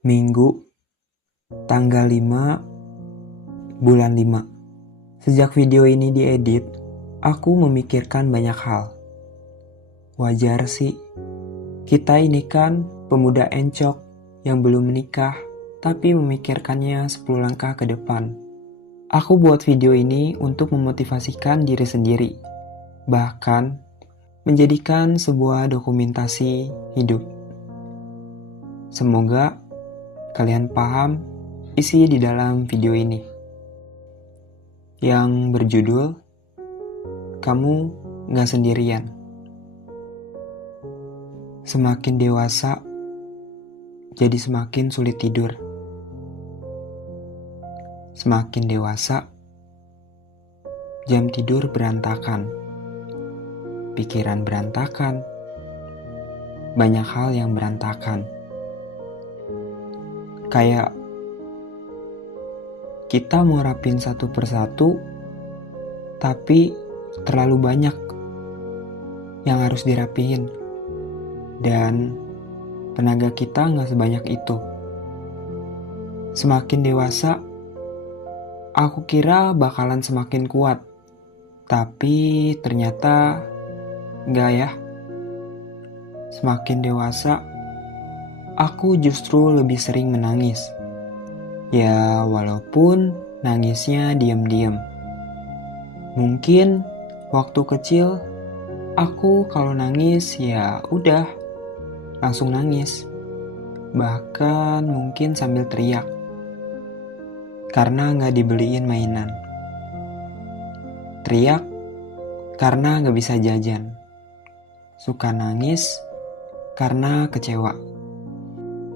Minggu, tanggal 5, bulan 5. Sejak video ini diedit, aku memikirkan banyak hal. Wajar sih, kita ini kan pemuda encok yang belum menikah, tapi memikirkannya 10 langkah ke depan. Aku buat video ini untuk memotivasikan diri sendiri, bahkan menjadikan sebuah dokumentasi hidup. Semoga kalian paham isi di dalam video ini yang berjudul Kamu Gak Sendirian. Semakin dewasa, jadi semakin sulit tidur. Semakin dewasa, jam tidur berantakan, pikiran berantakan, banyak hal yang berantakan. Kayak kita mau rapin satu persatu, tapi terlalu banyak yang harus dirapihin. Dan tenaga kita gak sebanyak itu. Semakin dewasa, aku kira bakalan semakin kuat. Tapi ternyata gak ya. Semakin dewasa, aku justru lebih sering menangis. Ya, walaupun nangisnya diam-diam. Mungkin waktu kecil, aku kalau nangis ya udah, langsung nangis. Bahkan mungkin sambil teriak. Karena gak dibeliin mainan. Teriak karena gak bisa jajan. Suka nangis karena kecewa.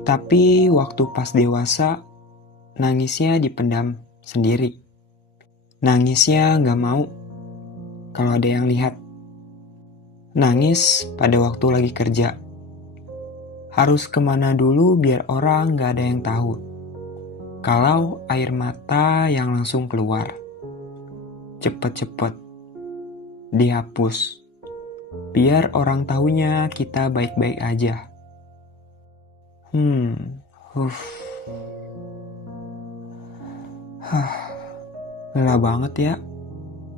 Tapi waktu pas dewasa, nangisnya dipendam sendiri. Nangisnya gak mau kalau ada yang lihat. Nangis pada waktu lagi kerja. Harus kemana dulu biar orang gak ada yang tahu. Kalau air mata yang langsung keluar. Cepet-cepet dihapus. Biar orang tahunya kita baik-baik aja. Lelah banget ya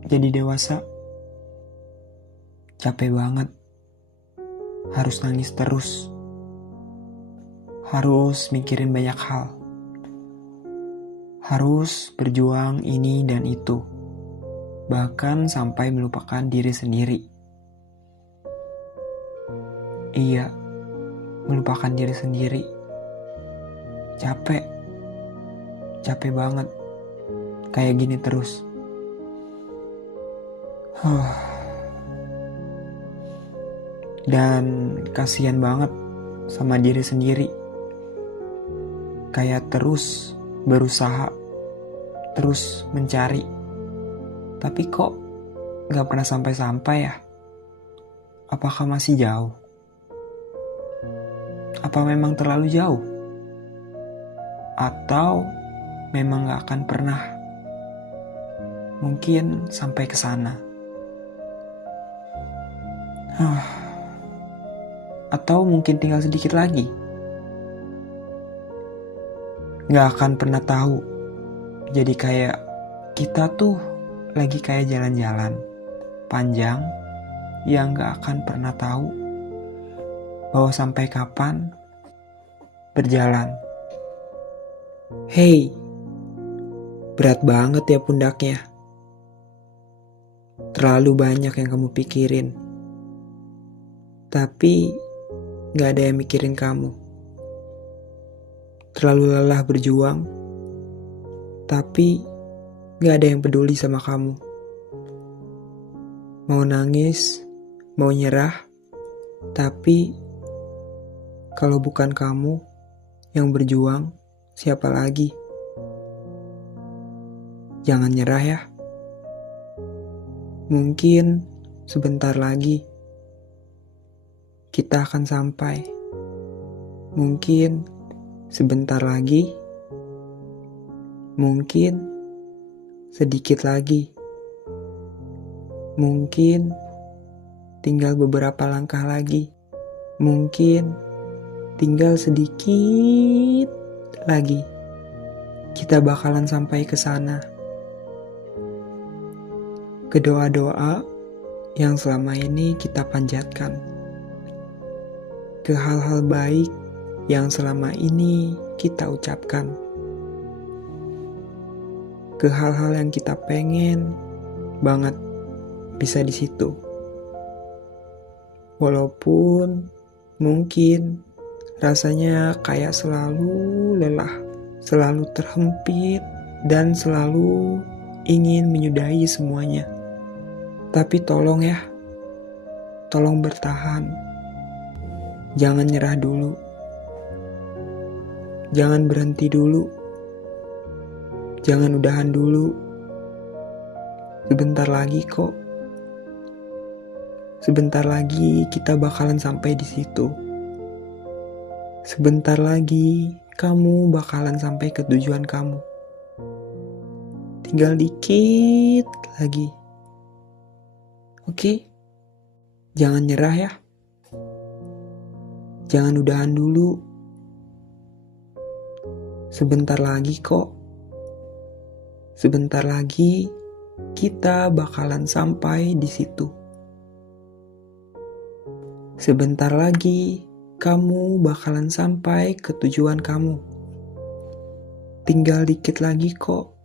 jadi dewasa. Capek banget. Harus nangis terus. Harus mikirin banyak hal. Harus berjuang ini dan itu. Bahkan sampai melupakan diri sendiri. Iya, melupakan diri sendiri. Capek. Capek banget. Kayak gini terus. Dan kasihan banget sama diri sendiri. Kayak terus berusaha, terus mencari. Tapi kok gak pernah sampai-sampai ya? Apakah masih jauh? Apa memang terlalu jauh? Atau memang gak akan pernah? Mungkin sampai ke sana. Atau mungkin tinggal sedikit lagi. Gak akan pernah tahu. Jadi kayak kita tuh lagi kayak jalan-jalan panjang yang gak akan pernah tahu bahwa sampai kapan berjalan. Hey, berat banget ya pundaknya. Terlalu banyak yang kamu pikirin. Tapi gak ada yang mikirin kamu. Terlalu lelah berjuang. Tapi gak ada yang peduli sama kamu. Mau nangis, mau nyerah. Tapi kalau bukan kamu yang berjuang, siapa lagi? Jangan nyerah ya. Mungkin sebentar lagi kita akan sampai. Mungkin sebentar lagi. Mungkin sedikit lagi. Mungkin tinggal beberapa langkah lagi. Mungkin tinggal sedikit lagi kita bakalan sampai ke sana. Ke doa-doa yang selama ini kita panjatkan. Ke hal-hal baik yang selama ini kita ucapkan. Ke hal-hal yang kita pengen banget bisa di situ. Walaupun mungkin rasanya kayak selalu lelah, selalu terhempit, dan selalu ingin menyudahi semuanya. Tapi tolong ya, tolong bertahan. Jangan nyerah dulu. Jangan berhenti dulu. Jangan udahan dulu. Sebentar lagi kok. Sebentar lagi kita bakalan sampai di situ. Sebentar lagi kamu bakalan sampai ke tujuan kamu. Tinggal dikit lagi. Oke? Jangan nyerah ya. Jangan udahan dulu. Sebentar lagi kok. Sebentar lagi kita bakalan sampai di situ. Sebentar lagi kamu bakalan sampai ke tujuan kamu. Tinggal dikit lagi kok.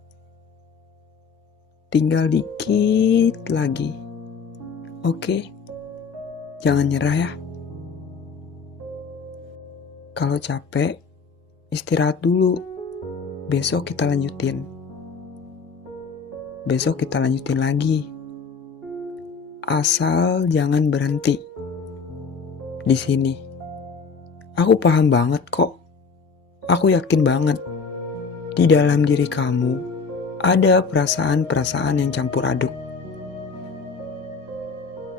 Tinggal dikit lagi. Oke? Jangan nyerah ya. Kalau capek, istirahat dulu. Besok kita lanjutin. Besok kita lanjutin lagi. Asal jangan berhenti di sini. Aku paham banget kok. Aku yakin banget di dalam diri kamu ada perasaan-perasaan yang campur aduk.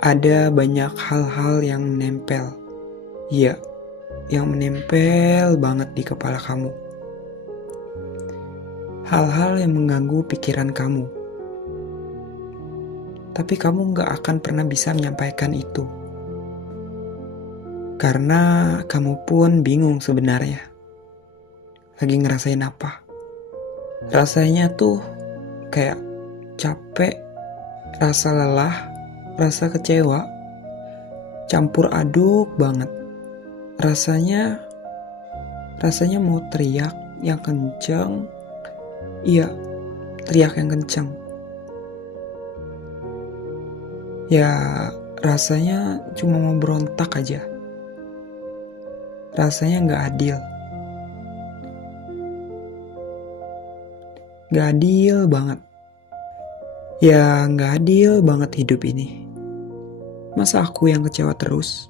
Ada banyak hal-hal yang menempel. Iya, yang menempel banget di kepala kamu. Hal-hal yang mengganggu pikiran kamu. Tapi kamu gak akan pernah bisa menyampaikan itu. Karena kamu pun bingung sebenarnya. Lagi ngerasain apa? Rasanya tuh kayak capek, rasa lelah, rasa kecewa, campur aduk banget. Rasanya mau teriak yang kenceng. Iya, teriak yang kenceng. Ya, rasanya cuma mau berontak aja. Rasanya gak adil. Gak adil banget. Ya gak adil banget hidup ini. Masa aku yang kecewa terus?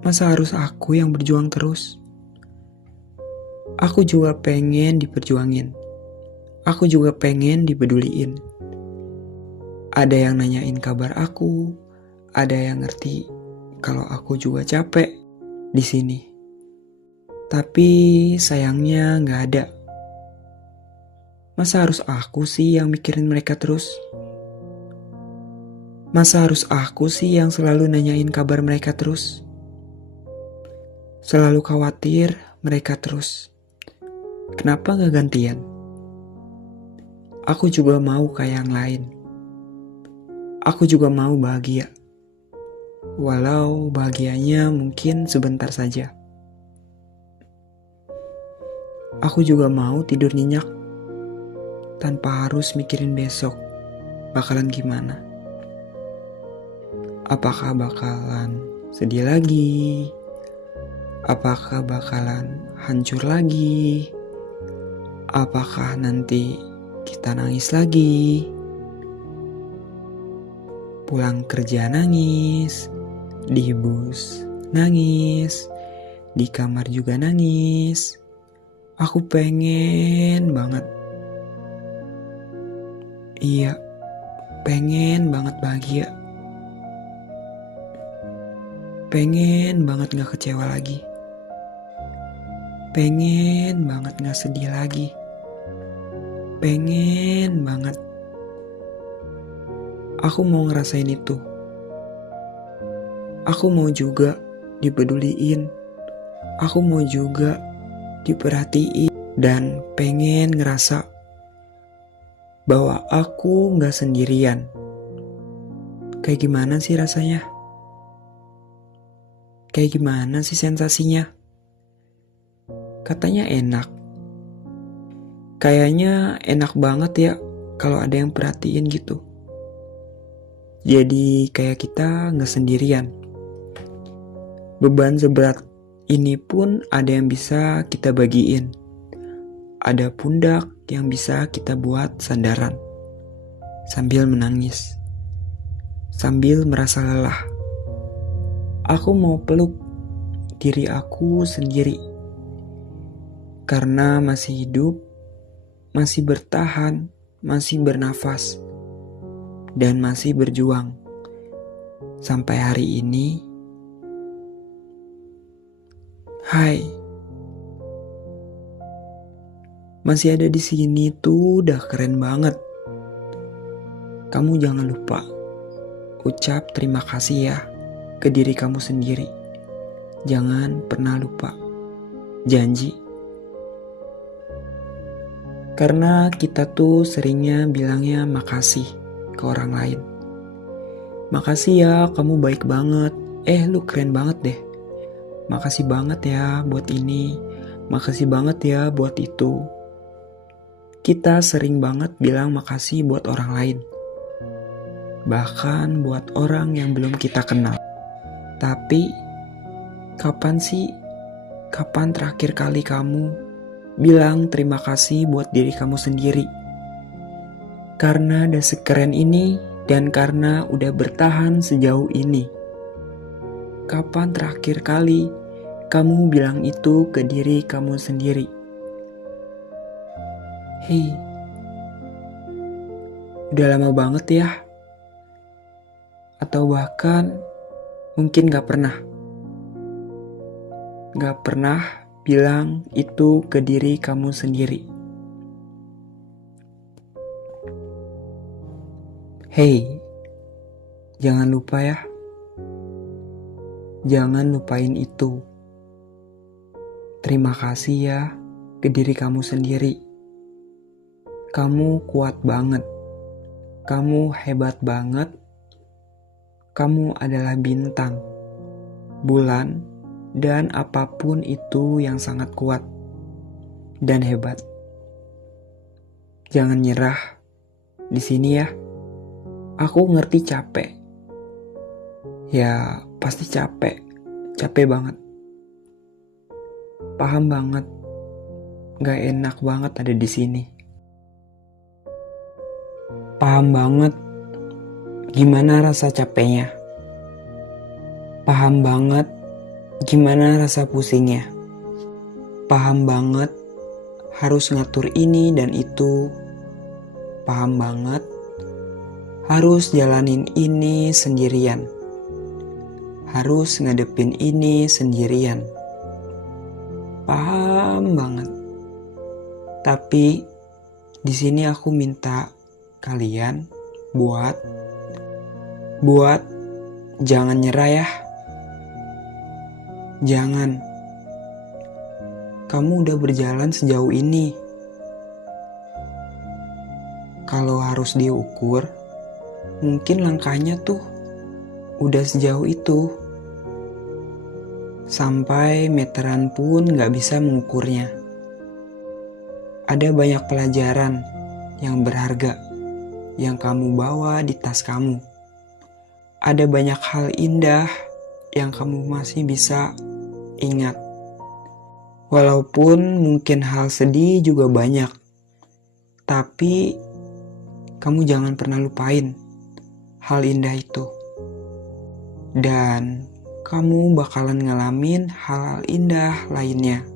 Masa harus aku yang berjuang terus? Aku juga pengen diperjuangin. Aku juga pengen dipeduliin. Ada yang nanyain kabar aku. Ada yang ngerti kalau aku juga capek di sini. Tapi sayangnya gak ada. Masa harus aku sih yang mikirin mereka terus? Masa harus aku sih yang selalu nanyain kabar mereka terus? Selalu khawatir mereka terus. Kenapa gak gantian? Aku juga mau kayak yang lain. Aku juga mau bahagia. Walau bahagianya mungkin sebentar saja. Aku juga mau tidur nyenyak tanpa harus mikirin besok bakalan gimana. Apakah bakalan sedih lagi? Apakah bakalan hancur lagi? Apakah nanti kita nangis lagi? Pulang kerja nangis, di bus nangis, di kamar juga nangis. Aku pengen banget. Iya, pengen banget bahagia. Pengen banget gak kecewa lagi. Pengen banget gak sedih lagi. Pengen banget. Aku mau ngerasain itu. Aku mau juga dipeduliin. Aku mau juga diperhatiin, dan pengen ngerasa bahwa aku gak sendirian. Kayak gimana sih rasanya? Kayak gimana sih sensasinya? Katanya enak. Kayaknya enak banget ya kalau ada yang perhatiin gitu. Jadi kayak kita gak sendirian. Beban seberat ini pun ada yang bisa kita bagiin. Ada pundak yang bisa kita buat sandaran. Sambil menangis. Sambil merasa lelah. Aku mau peluk diri aku sendiri. Karena masih hidup, masih bertahan, masih bernafas, dan masih berjuang. Sampai hari ini. Hai. Masih ada di sini tuh udah keren banget. Kamu jangan lupa ucap terima kasih ya ke diri kamu sendiri. Jangan pernah lupa. Janji. Karena kita tuh seringnya bilangnya makasih ke orang lain. Makasih ya, kamu baik banget. Lu keren banget deh. Makasih banget ya buat ini. Makasih banget ya buat itu. Kita sering banget bilang makasih buat orang lain. Bahkan buat orang yang belum kita kenal. Tapi, kapan terakhir kali kamu bilang terima kasih buat diri kamu sendiri? Karena udah sekeren ini dan karena udah bertahan sejauh ini. Kapan terakhir kali kamu bilang itu ke diri kamu sendiri? Hei, udah lama banget ya? Atau bahkan mungkin gak pernah bilang itu ke diri kamu sendiri. Hei, jangan lupa ya. Jangan lupain itu. Terima kasih ya ke diri kamu sendiri. Kamu kuat banget. Kamu hebat banget. Kamu adalah bintang, bulan, dan apapun itu yang sangat kuat dan hebat. Jangan nyerah di sini ya. Aku ngerti capek. Ya, pasti capek. Capek banget. Paham banget. Gak enak banget ada di sini. Paham banget gimana rasa capeknya. Paham banget gimana rasa pusingnya. Paham banget harus ngatur ini dan itu. Paham banget harus jalanin ini sendirian. Harus ngadepin ini sendirian. Paham banget. Tapi di sini aku minta kalian buat jangan nyerah ya. Jangan. Kamu udah berjalan sejauh ini. Kalau harus diukur, mungkin langkahnya tuh udah sejauh itu. Sampai meteran pun gak bisa mengukurnya. Ada banyak pelajaran yang berharga yang kamu bawa di tas kamu. Ada banyak hal indah yang kamu masih bisa ingat. Walaupun mungkin hal sedih juga banyak. Tapi kamu jangan pernah lupain hal indah itu. Dan kamu bakalan ngalamin hal-hal indah lainnya.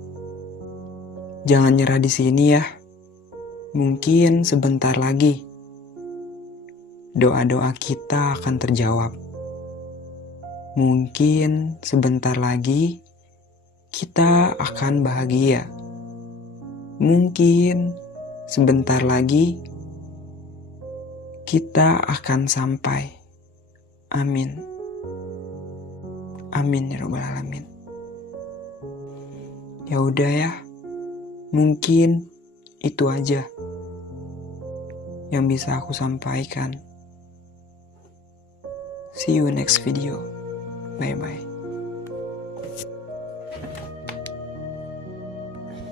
Jangan nyerah di sini ya. Mungkin sebentar lagi doa-doa kita akan terjawab. Mungkin sebentar lagi kita akan bahagia. Mungkin sebentar lagi kita akan sampai. Amin. Amin ya rabbal alamin. Ya udah ya, Mungkin itu aja yang bisa aku sampaikan. See you next video. Bye-bye.